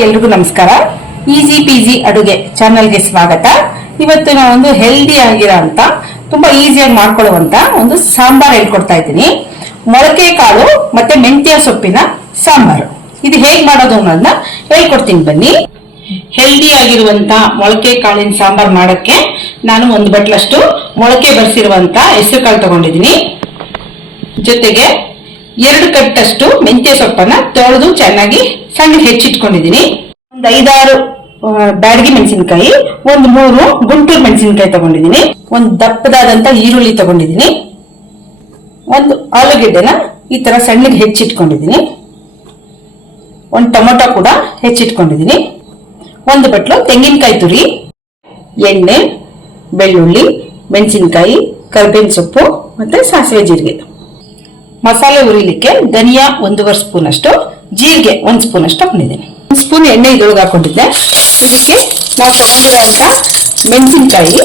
ಎಲ್ರಿಗೂ ನಮಸ್ಕಾರ. Easy PG ಅಡುಗೆ ಚಾನಲ್ಗೆ ಸ್ವಾಗತ. ಇವತ್ತು ನಾವೊಂದು ಹೆಲ್ದಿ ಆಗಿರೋ ಅಂತ, ತುಂಬಾ ಈಸಿಯಾಗಿ ಮಾಡ್ಕೊಳ್ಳುವಂತ ಒಂದು ಸಾಂಬಾರ್ ಹೇಳ್ಕೊಡ್ತಾ ಇದ್ದೀನಿ. ಮೊಳಕೆ ಕಾಳು ಮತ್ತೆ ಮೆಂತ್ಯ ಸೊಪ್ಪಿನ ಸಾಂಬಾರು. ಇದು ಹೇಗ್ ಮಾಡೋದು ಅನ್ನೋದನ್ನ ಹೇಳ್ಕೊಡ್ತೀನಿ ಬನ್ನಿ. ಹೆಲ್ದಿ ಆಗಿರುವಂತ ಮೊಳಕೆ ಕಾಳಿನ ಸಾಂಬಾರ್ ಮಾಡಕ್ಕೆ ನಾನು ಒಂದು ಬಟ್ಲಷ್ಟು ಮೊಳಕೆ ಬರ್ಸಿರುವಂತ ಹೆಸರು ಕಾಳು ತಗೊಂಡಿದ್ದೀನಿ. ಜೊತೆಗೆ ಎರಡು ಕಟ್ಟಷ್ಟು ಮೆಂತ್ಯ ಸೊಪ್ಪನ್ನ ತೊಳೆದು ಚೆನ್ನಾಗಿ ಸಣ್ಣ ಹೆಚ್ಚಿಟ್ಕೊಂಡಿದ್ದೀನಿ. ಒಂದು ಐದಾರು ಬ್ಯಾಡಗಿ ಮೆಣಸಿನಕಾಯಿ, ಒಂದು ಮೂರು ಗುಂಟೂರು ಮೆಣಸಿನಕಾಯಿ ತಗೊಂಡಿದ್ದೀನಿ. ಒಂದು ದಪ್ಪದಾದಂತ ಈರುಳ್ಳಿ ತಗೊಂಡಿದ್ದೀನಿ. ಒಂದು ಆಲೂಗೆಡ್ಡೆನ ಈ ತರ ಸಣ್ಣಗೆ ಹೆಚ್ಚಿಟ್ಕೊಂಡಿದ್ದೀನಿ. ಒಂದು ಟೊಮೊಟೊ ಕೂಡ ಹೆಚ್ಚಿಟ್ಕೊಂಡಿದ್ದೀನಿ. ಒಂದು ಬಟ್ಲು ತೆಂಗಿನಕಾಯಿ ತುರಿ, ಎಣ್ಣೆ, ಬೆಳ್ಳುಳ್ಳಿ, ಮೆಣಸಿನಕಾಯಿ, ಕರ್ಬೇವಿನ ಸೊಪ್ಪು ಮತ್ತೆ ಸಾಸಿವೆ ಜೀರಿಗೆ. ಮಸಾಲೆ ಹುರಿಲಿಕ್ಕೆ ಧನಿಯಾ ಒಂದೂವರೆ ಸ್ಪೂನ್ ಅಷ್ಟು ಜೀರಿಗೆ ಒಂದ್ ಸ್ಪೂನ್ ಅಷ್ಟು ಹಾಕೊಂಡಿದ್ದೀನಿ ಒಂದು ಸ್ಪೂನ್ ಎಣ್ಣೆ ಇದೊಳಗೆ ಹಾಕೊಂಡಿದ್ದೆ ಇದಕ್ಕೆ ನಾವು ತಗೊಂಡಿರೋಂಥ ಮೆಣಸಿನ್ಕಾಯಿ.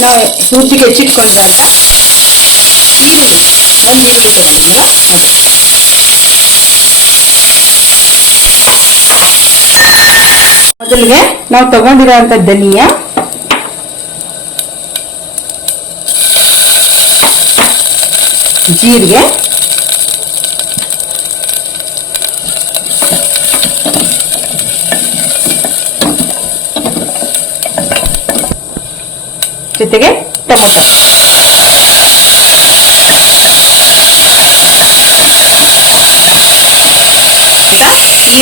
ನಾವು ರುಚಿಗೆ ಹೆಚ್ಚಿಟ್ಕೊಂಡಿರೋಂಥ ಈರುಳ್ಳಿ ಒಂದು ಈರುಳ್ಳಿ ತಗೊಂಡಿದ್ದೀನಲ್ಲ ಅದು ಮೊದಲಿಗೆ ನಾವು ತಗೊಂಡಿರೋಂಥ ಧನಿಯಾ. ಜೀರಿಗೆ ಜೊತೆಗೆ ಟೊಮೊಟೊ ಈಗ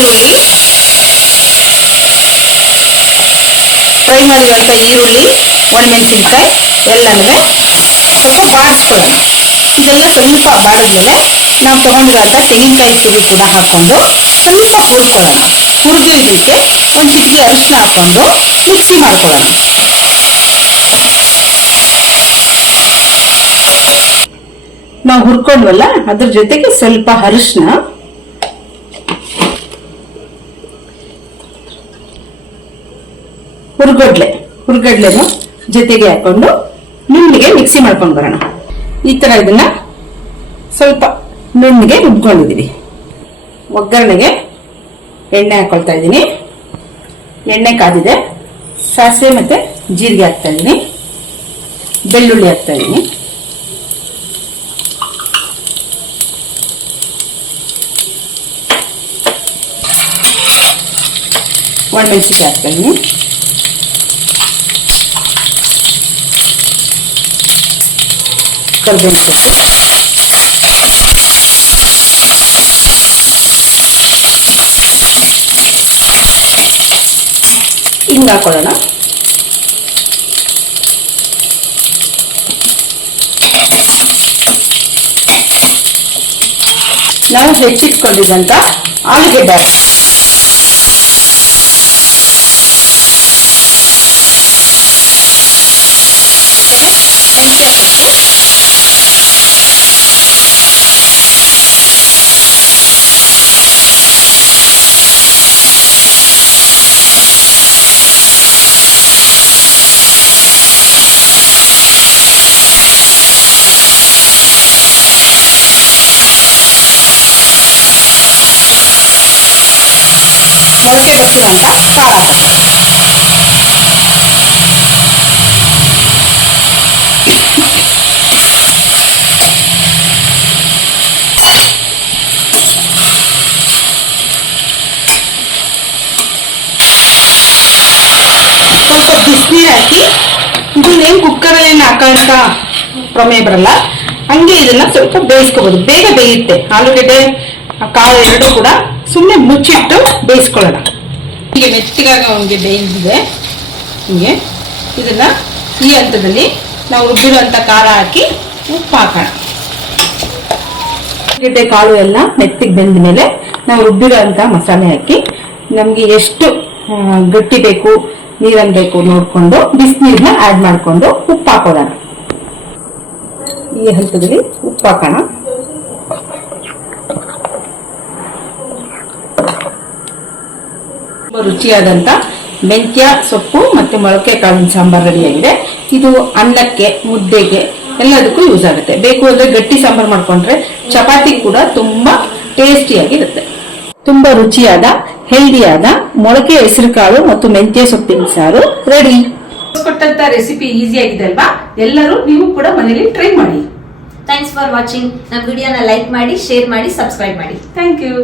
ಈರುಳ್ಳಿ ಫ್ರೈ ಮಾಡಿರುವಂಥ ಈರುಳ್ಳಿ ಒಣಮೆಣಸಿನ್ಕಾಯಿ ಎಲ್ಲನೂ ಸ್ವಲ್ಪ ಬಾಡಿಸ್ಕೊಳ್ಳೋಣ ಇದೆಲ್ಲ ಸ್ವಲ್ಪ ಬಾಡಿದ್ಮೇಲೆ ನಾವು ತೊಗೊಂಡಿರೋಂಥ ತೆಂಗಿನಕಾಯಿ ತುರಿ ಕೂಡ ಹಾಕೊಂಡು ಸ್ವಲ್ಪ ಹುರ್ಕೊಳ್ಳೋಣ. ಹುರಿದು ಇದಕ್ಕೆ ಒಂದು ಚಿಟಿಕೆ ಅರಿಶಿನ ಹಾಕೊಂಡು ಮಿಕ್ಸಿ ಮಾಡ್ಕೊಳ್ಳೋಣ. ನಾವು ಹುರ್ಕೊಂಡ್ವಲ್ಲ, ಅದ್ರ ಜೊತೆಗೆ ಸ್ವಲ್ಪ ಅರಿಶಿನ ಹುರ್ಗಡ್ಲೆ. ಹುರ್ಗಡ್ಲೆನು ಜೊತೆಗೆ ಹಾಕೊಂಡು ನುಣ್ಣಿಗೆ ಮಿಕ್ಸಿ ಮಾಡ್ಕೊಂಡು ಬರೋಣ. ಈ ತರ ಇದನ್ನ ಸ್ವಲ್ಪ ನುಣ್ಣಿಗೆ ರುಬ್ಕೊಂಡಿದೀವಿ. ಒಗ್ಗರಣೆಗೆ ಎಣ್ಣೆ ಹಾಕೊಳ್ತಾ ಇದ್ದೀನಿ. ಎಣ್ಣೆ ಕಾದಿದೆ. ಸಾಸಿವೆ ಮತ್ತೆ ಜೀರಿಗೆ ಹಾಕ್ತಾ ಇದ್ದೀನಿ. ಬೆಳ್ಳುಳ್ಳಿ ಹಾಕ್ತಾ ಇದ್ದೀನಿ. ಒಣಮೆಣಸಿಗೆ ಹಾಕ್ತಾ ಇದ್ದೀನಿ. ಕರ್ಬೇವಿನ ಸೊಪ್ಪು ಹಿಂಗೆ ಹಾಕೊಳ್ಳೋಣ ನಾವು ಹೆಚ್ಚಿಟ್ಕೊಂಡಿದ್ದಂತ ಆಲೂಗೆಡ್ಡೆ ಜೊತೆಗೆ ಕಾಳು ಹಾಕೋಣ. ಸ್ವಲ್ಪ ಬಿಸಿನೀರು ಹಾಕಿ ಇದನ್ನೇನು ಕುಕ್ಕರಲ್ಲಿ ಏನು ಹಾಕೋಂಥ ಪ್ರಮೇಯ ಬರಲ್ಲ ಹಂಗೆ ಇದನ್ನ ಸ್ವಲ್ಪ ಬೇಯಿಸ್ಕೋಬಹುದು ಬೇಗ ಬೇಯುತ್ತೆ ಆಲೂಗಡ್ಡೆ ಕಾಳು ಎರಡೂ ಕೂಡ ಸುಮ್ಮನೆ ಮುಚ್ಚಿಟ್ಟು ಬೇಯಿಸ್ಕೊಳ್ಳೋಣ. ಹೀಗೆ ಮೆಚ್ಚಿದಾಗ ಅವನಿಗೆ ಬೇಯಿಸಿದೆ ಹೀಗೆ. ಇದನ್ನ ಈ ಹಂತದಲ್ಲಿ ನಾವು ರುಬ್ಬಿರುವಂತ ಖಾರ ಹಾಕಿ ಉಪ್ಪು ಹಾಕೋಣ. ಗೆಡ್ಡೆ ಕಾಳು ಎಲ್ಲ ಮೆತ್ತಿಗೆ ಬೆಂದ ಮೇಲೆ ನಾವು ರುಬ್ಬಿರೋಂಥ ಮಸಾಲೆ ಹಾಕಿ ನಮಗೆ ಎಷ್ಟು ಗಟ್ಟಿ ಬೇಕು ನೀರನ್ನು ಬೇಕು ನೋಡಿಕೊಂಡು ಬಿಸಿನೀರನ್ನ ಆ್ಯಡ್ ಮಾಡಿಕೊಂಡು ಉಪ್ಪು ಹಾಕೋಣ. ಈ ಹಂತದಲ್ಲಿ ಉಪ್ಪು ಹಾಕೋಣ. ತುಂಬ ರುಚಿಯಾದಂತ ಮೆಂತ್ಯ ಸೊಪ್ಪು ಮತ್ತೆ ಮೊಳಕೆ ಕಾಳಿನ ಸಾಂಬಾರ್ ರೆಡಿಯಾಗಿದೆ. ಇದು ಅನ್ನಕ್ಕೆ ಮುದ್ದೆಗೆ ಎಲ್ಲದಕ್ಕೂ ಯೂಸ್ ಆಗುತ್ತೆ. ಬೇಕು ಅಂದ್ರೆ ಗಟ್ಟಿ ಸಾಂಬಾರ್ ಮಾಡ್ಕೊಂಡ್ರೆ ಚಪಾತಿ ಕೂಡ ತುಂಬಾ ಟೇಸ್ಟಿಯಾಗಿರುತ್ತೆ. ತುಂಬಾ ರುಚಿಯಾದ ಹೆಲ್ದಿಯಾದ ಮೊಳಕೆ ಹೆಸರುಕಾಳು ಮತ್ತು ಮೆಂತ್ಯ ಸೊಪ್ಪಿನ ಸಾರು ರೆಡಿ ಕೊಟ್ಟಂತ ರೆಸಿಪಿ ಈಸಿ ಆಗಿದೆ ಅಲ್ವಾ? ಎಲ್ಲರೂ ನೀವು ಕೂಡ ಮನೇಲಿ ಟ್ರೈ ಮಾಡಿ. ಥ್ಯಾಂಕ್ಸ್ ಫಾರ್ ವಾಚಿಂಗ್ ನಮ್ಮ ವಿಡಿಯೋನ ಲೈಕ್ ಮಾಡಿ ಶೇರ್ ಮಾಡಿ ಸಬ್ಸ್ಕ್ರೈಬ್ ಮಾಡಿ. Thank you